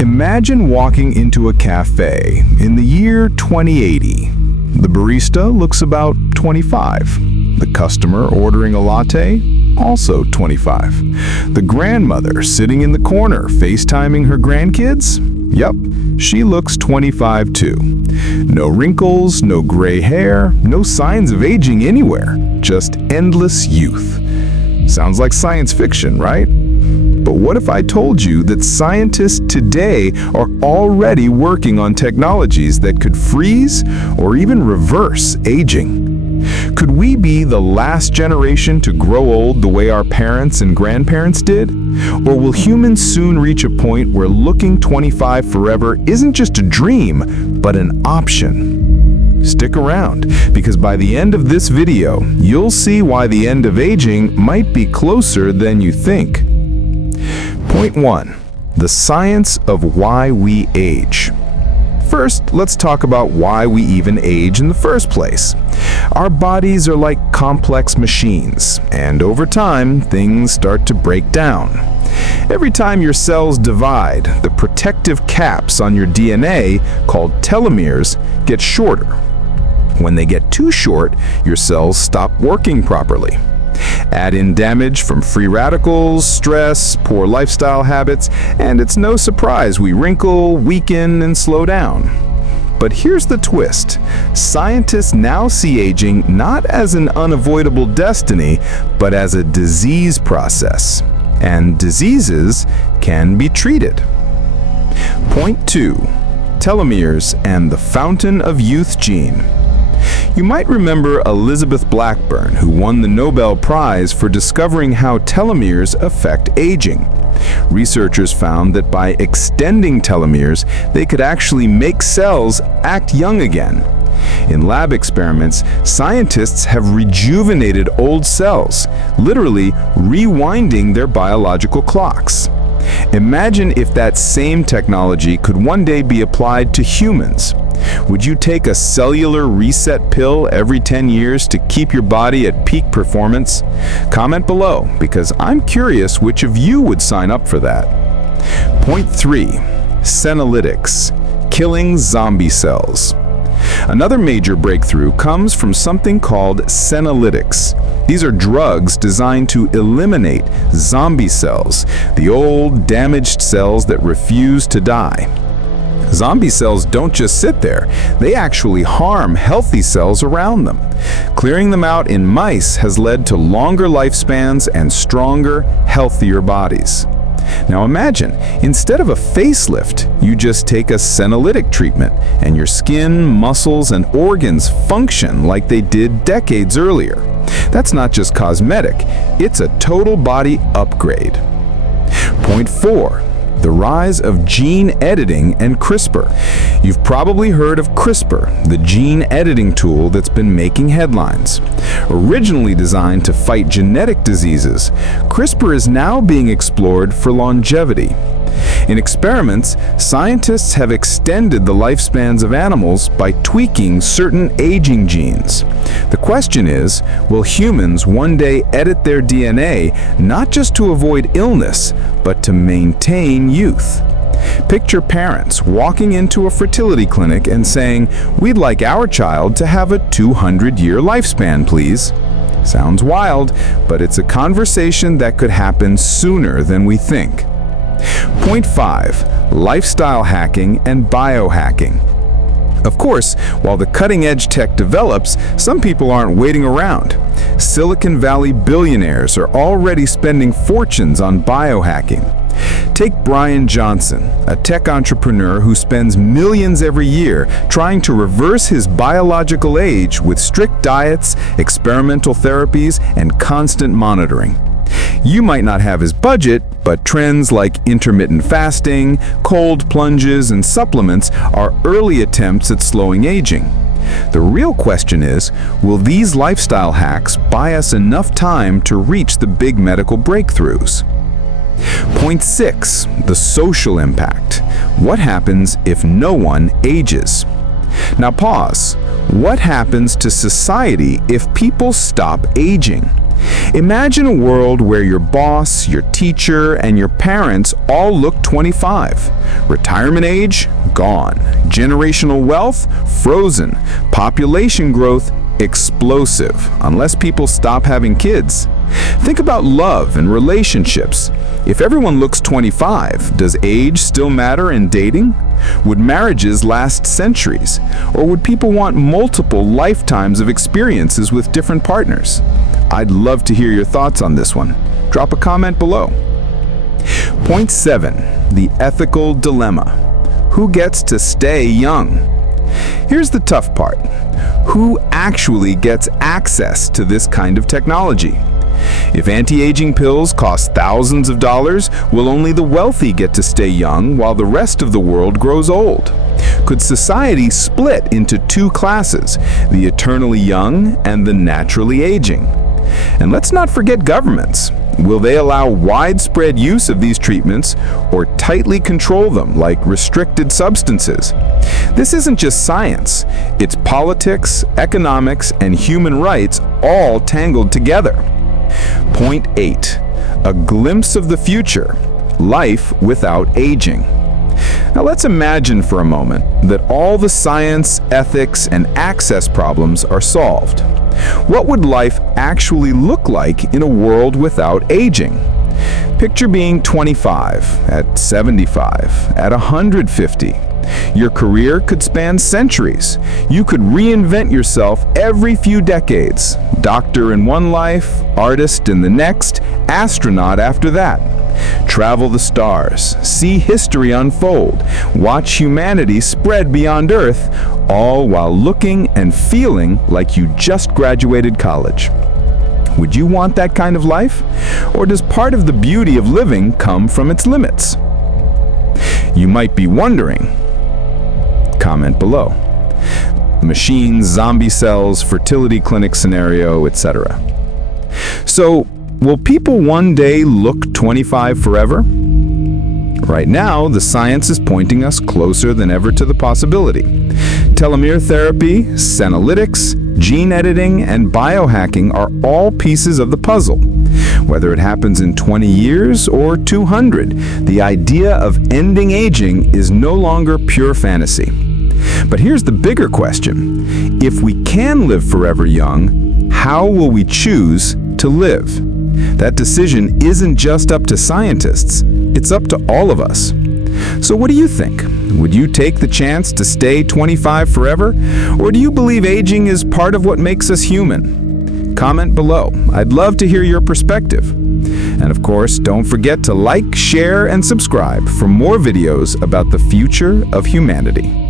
Imagine walking into a cafe in the year 2080. The barista looks about 25. The customer ordering a latte, also 25. The grandmother sitting in the corner FaceTiming her grandkids? Yep, she looks 25 too. No wrinkles, no gray hair, no signs of aging anywhere, just endless youth. Sounds like science fiction, right? But what if I told you that scientists today are already working on technologies that could freeze or even reverse aging? Could we be the last generation to grow old the way our parents and grandparents did? Or will humans soon reach a point where looking 25 forever isn't just a dream, but an option? Stick around, because by the end of this video, you'll see why the end of aging might be closer than you think. Point 1. The science of why we age. First, let's talk about why we even age in the first place. Our bodies are like complex machines, and over time, things start to break down. Every time your cells divide, the protective caps on your DNA, called telomeres, get shorter. When they get too short, your cells stop working properly. Add in damage from free radicals, stress, poor lifestyle habits, and it's no surprise we wrinkle, weaken, and slow down. But here's the twist. Scientists now see aging not as an unavoidable destiny, but as a disease process. And diseases can be treated. Point 2. Telomeres and the fountain of youth gene. You might remember Elizabeth Blackburn, who won the Nobel Prize for discovering how telomeres affect aging. Researchers found that by extending telomeres, they could actually make cells act young again. In lab experiments, scientists have rejuvenated old cells, literally rewinding their biological clocks. Imagine if that same technology could one day be applied to humans. Would you take a cellular reset pill every 10 years to keep your body at peak performance? Comment below, because I'm curious which of you would sign up for that. Point 3. Senolytics. Killing zombie cells. Another major breakthrough comes from something called senolytics. These are drugs designed to eliminate zombie cells, the old, damaged cells that refuse to die. Zombie cells don't just sit there, they actually harm healthy cells around them. Clearing them out in mice has led to longer lifespans and stronger, healthier bodies. Now imagine, instead of a facelift, you just take a senolytic treatment, and your skin, muscles, and organs function like they did decades earlier. That's not just cosmetic, it's a total body upgrade. Point 4. The rise of gene editing and CRISPR. You've probably heard of CRISPR, the gene editing tool that's been making headlines. Originally designed to fight genetic diseases, CRISPR is now being explored for longevity. In experiments, scientists have extended the lifespans of animals by tweaking certain aging genes. The question is, will humans one day edit their DNA not just to avoid illness, but to maintain youth? Picture parents walking into a fertility clinic and saying, "We'd like our child to have a 200-year lifespan, please." Sounds wild, but it's a conversation that could happen sooner than we think. Point 5. Lifestyle hacking and biohacking. Of course, while the cutting-edge tech develops, some people aren't waiting around. Silicon Valley billionaires are already spending fortunes on biohacking. Take Brian Johnson, a tech entrepreneur who spends millions every year trying to reverse his biological age with strict diets, experimental therapies, and constant monitoring. You might not have his budget, but trends like intermittent fasting, cold plunges, and supplements are early attempts at slowing aging. The real question is, will these lifestyle hacks buy us enough time to reach the big medical breakthroughs? Point 6. The social impact. What happens if no one ages? Now pause. What happens to society if people stop aging? Imagine a world where your boss, your teacher, and your parents all look 25. Retirement age? Gone. Generational wealth? Frozen. Population growth? Explosive, unless people stop having kids. Think about love and relationships. If everyone looks 25, does age still matter in dating? Would marriages last centuries? Or would people want multiple lifetimes of experiences with different partners? I'd love to hear your thoughts on this one. Drop a comment below. Point 7. The ethical dilemma. Who gets to stay young? Here's the tough part. Who actually gets access to this kind of technology? If anti-aging pills cost thousands of dollars, will only the wealthy get to stay young while the rest of the world grows old? Could society split into two classes, the eternally young and the naturally aging? And let's not forget governments. Will they allow widespread use of these treatments or tightly control them like restricted substances? This isn't just science. It's politics, economics, and human rights all tangled together. Point 8. A glimpse of the future. Life without aging. Now let's imagine for a moment that all the science, ethics, and access problems are solved. What would life actually look like in a world without aging? Picture being 25, at 75, at 150. Your career could span centuries. You could reinvent yourself every few decades. Doctor in one life, artist in the next, astronaut after that. Travel the stars, see history unfold, watch humanity spread beyond Earth, all while looking and feeling like you just graduated college. Would you want that kind of life? Or does part of the beauty of living come from its limits? You might be wondering. Comment below. Machines, zombie cells, fertility clinic scenario, etc. So, will people one day look 25 forever? Right now, the science is pointing us closer than ever to the possibility. Telomere therapy, Senolytics, gene editing, and biohacking are all pieces of the puzzle. Whether it happens in 20 years or 200, the idea of ending aging is no longer pure fantasy. But here's the bigger question. If we can live forever young, how will we choose to live? That decision isn't just up to scientists, it's up to all of us. So what do you think? Would you take the chance to stay 25 forever? Or do you believe aging is part of what makes us human? Comment below. I'd love to hear your perspective. And of course, don't forget to like, share, and subscribe for more videos about the future of humanity.